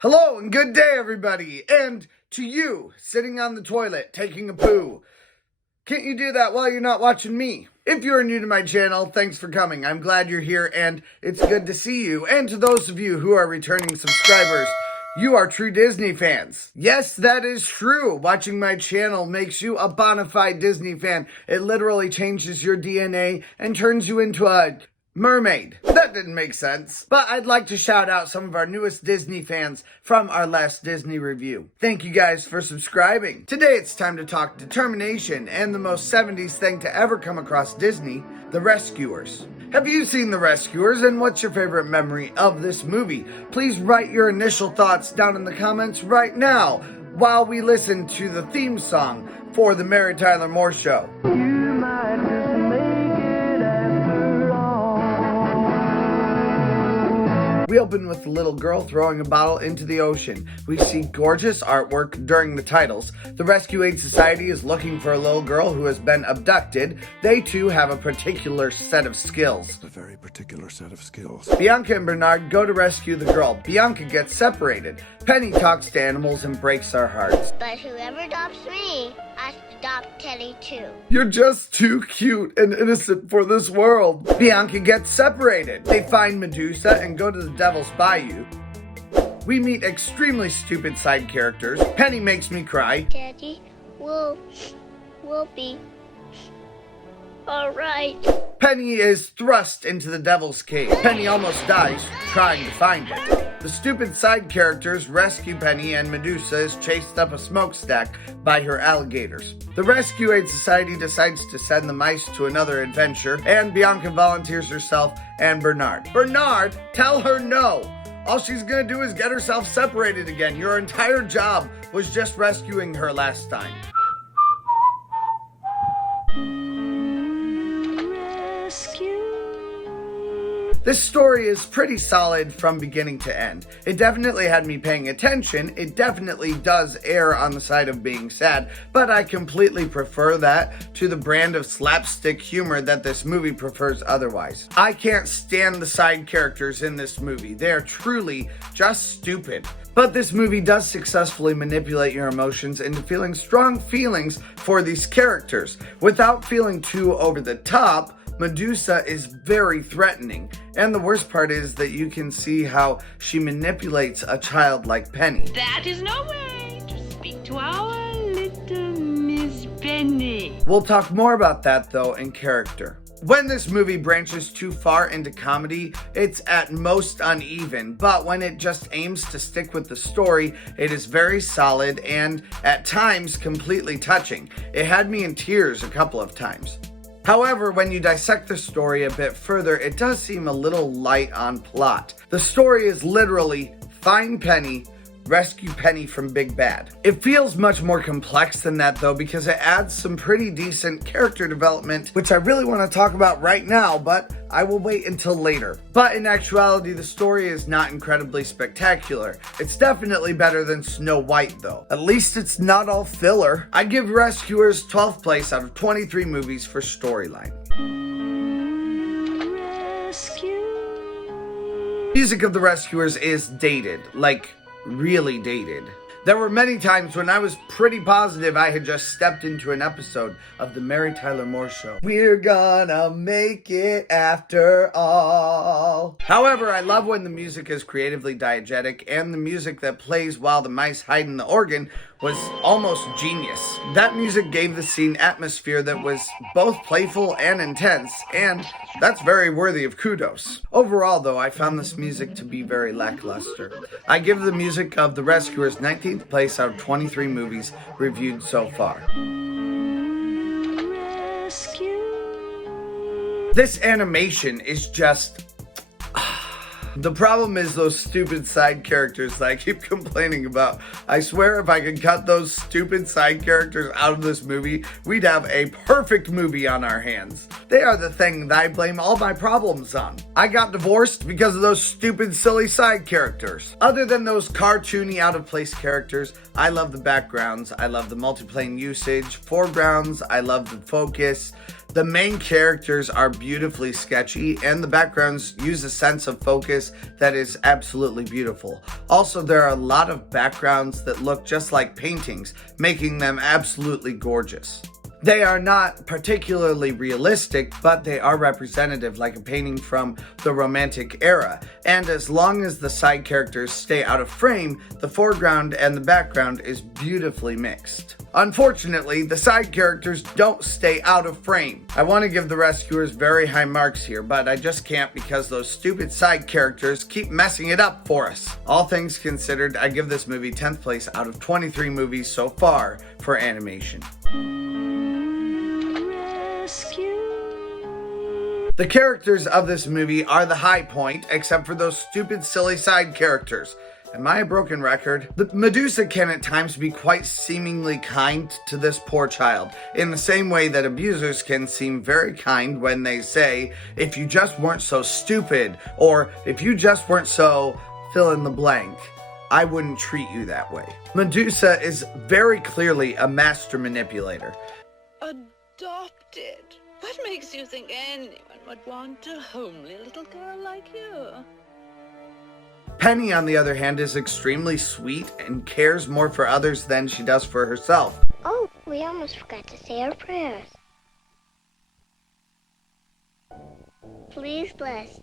Hello and good day, everybody, and to you, sitting on the toilet, taking a poo. Can't you do that while you're not watching me? If you're new to my channel, thanks for coming. I'm glad you're here, and it's good to see you. And to those of you who are returning subscribers, you are true Disney fans. Yes, that is true. Watching my channel makes you a bona fide Disney fan. It literally changes your DNA and turns you into a mermaid. That didn't make sense. But I'd like to shout out some of our newest Disney fans from our last Disney review. Thank you guys for subscribing. Today it's time to talk determination and the most 70s thing to ever come across Disney, The Rescuers. Have you seen The Rescuers, and what's your favorite memory of this movie? Please write your initial thoughts down in the comments right now while we listen to the theme song for The Mary Tyler Moore Show. We open with a little girl throwing a bottle into the ocean. We see gorgeous artwork during the titles. The Rescue Aid Society is looking for a little girl who has been abducted. They too have a particular set of skills. A very particular set of skills. Bianca and Bernard go to rescue the girl. Bianca gets separated. Penny talks to animals and breaks our hearts. But whoever adopts me has to adopt Teddy too. You're just too cute and innocent for this world. Bianca gets separated. They find Medusa and go to the Devil's Bayou. We meet extremely stupid side characters. Penny makes me cry. Teddy will be alright. Penny is thrust into the Devil's Cave. Penny almost dies trying to find it. The stupid side characters rescue Penny, and Medusa is chased up a smokestack by her alligators. The Rescue Aid Society decides to send the mice to another adventure, and Bianca volunteers herself and Bernard. Bernard, tell her no! All she's gonna do is get herself separated again. Your entire job was just rescuing her last time. This story is pretty solid from beginning to end. It definitely had me paying attention. It definitely does err on the side of being sad, but I completely prefer that to the brand of slapstick humor that this movie prefers otherwise. I can't stand the side characters in this movie. They're truly just stupid. But this movie does successfully manipulate your emotions into feeling strong feelings for these characters. Without feeling too over the top, Medusa is very threatening, and the worst part is that you can see how she manipulates a child like Penny. That is no way to speak to our little Miss Penny. We'll talk more about that though in character. When this movie branches too far into comedy, it's at most uneven, but when it just aims to stick with the story, it is very solid and at times completely touching. It had me in tears a couple of times. However, when you dissect the story a bit further, it does seem a little light on plot. The story is literally find Penny, rescue Penny from Big Bad. It feels much more complex than that though, because it adds some pretty decent character development, which I really want to talk about right now, but I will wait until later. But in actuality, the story is not incredibly spectacular. It's definitely better than Snow White though. At least it's not all filler. I give Rescuers 12th place out of 23 movies for storyline. Music of The Rescuers is dated, like really dated. There were many times when I was pretty positive I had just stepped into an episode of The Mary Tyler Moore Show. We're gonna make it after all. However, I love when the music is creatively diegetic, and the music that plays while the mice hide in the organ was almost genius. That music gave the scene atmosphere that was both playful and intense, and that's very worthy of kudos. Overall though, I found this music to be very lackluster. I give the music of The Rescuers 19th place out of 23 movies reviewed so far. This animation is just... The problem is those stupid side characters that I keep complaining about. I swear if I could cut those stupid side characters out of this movie, we'd have a perfect movie on our hands. They are the thing that I blame all my problems on. I got divorced because of those stupid silly side characters. Other than those cartoony out of place characters, I love the backgrounds, I love the multiplane usage, foregrounds, I love the focus. The main characters are beautifully sketchy, and the backgrounds use a sense of focus that is absolutely beautiful. Also, there are a lot of backgrounds that look just like paintings, making them absolutely gorgeous. They are not particularly realistic, but they are representative, like a painting from the Romantic era. And as long as the side characters stay out of frame, the foreground and the background is beautifully mixed. Unfortunately, the side characters don't stay out of frame. I want to give the rescuers very high marks here, but I just can't because those stupid side characters keep messing it up for us. All things considered, I give this movie 10th place out of 23 movies so far for animation. The characters of this movie are the high point, except for those stupid, silly side characters. Am I a broken record? The Medusa can at times be quite seemingly kind to this poor child, in the same way that abusers can seem very kind when they say, if you just weren't so stupid, or if you just weren't so fill in the blank, I wouldn't treat you that way. Medusa is very clearly a master manipulator. Adopted? What makes you think anyone would want a homely little girl like you? Penny, on the other hand, is extremely sweet and cares more for others than she does for herself. Oh, we almost forgot to say our prayers. Please bless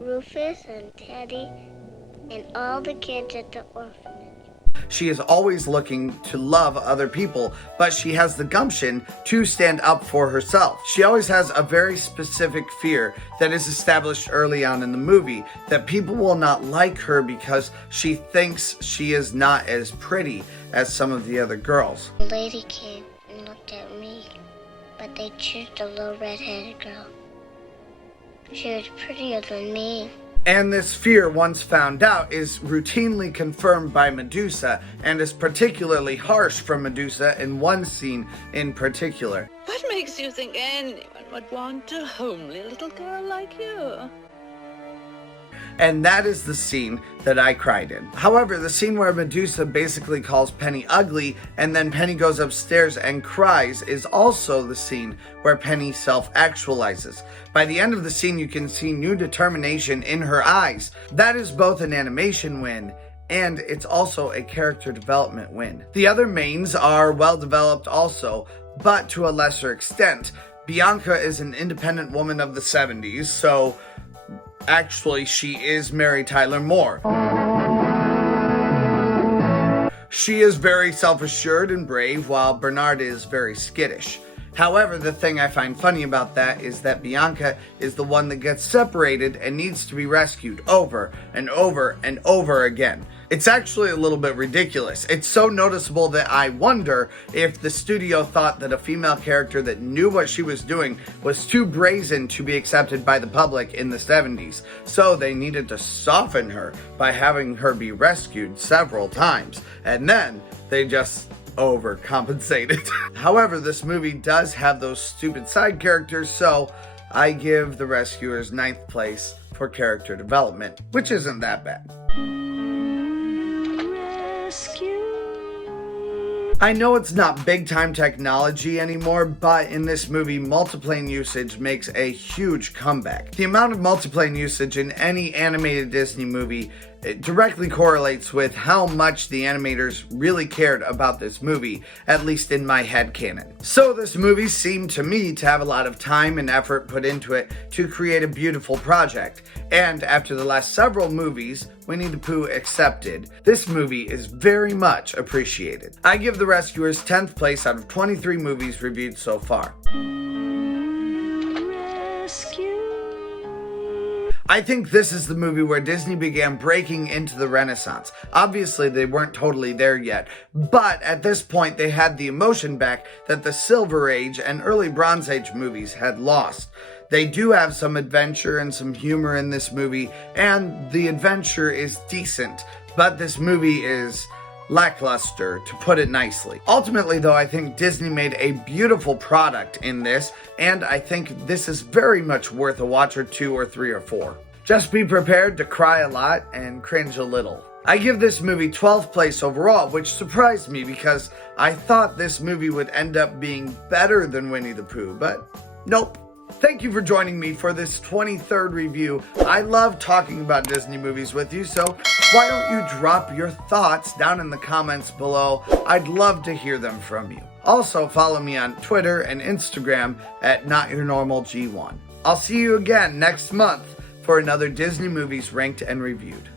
Rufus and Teddy and all the kids at the orphanage. She is always looking to love other people, but she has the gumption to stand up for herself. She always has a very specific fear that is established early on in the movie, that people will not like her because she thinks she is not as pretty as some of the other girls. A lady came and looked at me, but they chose the little red-headed girl. She was prettier than me. And this fear, once found out, is routinely confirmed by Medusa, and is particularly harsh from Medusa in one scene in particular. What makes you think anyone would want a homely little girl like you? And that is the scene that I cried in. However, the scene where Medusa basically calls Penny ugly and then Penny goes upstairs and cries is also the scene where Penny self-actualizes. By the end of the scene, you can see new determination in her eyes. That is both an animation win and it's also a character development win. The other mains are well developed also, but to a lesser extent. Bianca is an independent woman of the 70s, so actually, she is Mary Tyler Moore. She is very self-assured and brave, while Bernard is very skittish. However, the thing I find funny about that is that Bianca is the one that gets separated and needs to be rescued over and over and over again. It's actually a little bit ridiculous. It's so noticeable that I wonder if the studio thought that a female character that knew what she was doing was too brazen to be accepted by the public in the 70s. So they needed to soften her by having her be rescued several times. And then they just overcompensated. However, this movie does have those stupid side characters, so I give The Rescuers 9th place for character development, which isn't that bad. I know it's not big time technology anymore, but in this movie, multiplane usage makes a huge comeback. The amount of multiplane usage in any animated Disney movie directly correlates with how much the animators really cared about this movie, at least in my headcanon. So this movie seemed to me to have a lot of time and effort put into it to create a beautiful project. And after the last several movies, Winnie the Pooh accepted, this movie is very much appreciated. I give The Rescuers 10th place out of 23 movies reviewed so far. I think this is the movie where Disney began breaking into the Renaissance. Obviously, they weren't totally there yet, but at this point, they had the emotion back that the Silver Age and early Bronze Age movies had lost. They do have some adventure and some humor in this movie, and the adventure is decent, but this movie is lackluster, to put it nicely. Ultimately, though, I think Disney made a beautiful product in this, and I think this is very much worth a watch or two or three or four. Just be prepared to cry a lot and cringe a little. I give this movie 12th place overall, which surprised me because I thought this movie would end up being better than Winnie the Pooh, but Nope. Thank you for joining me for this 23rd review. I love talking about Disney movies with you, so why don't you drop your thoughts down in the comments below? I'd love to hear them from you. Also, follow me on Twitter and Instagram at NotYourNormalG1. I'll see you again next month for another Disney Movies Ranked and Reviewed.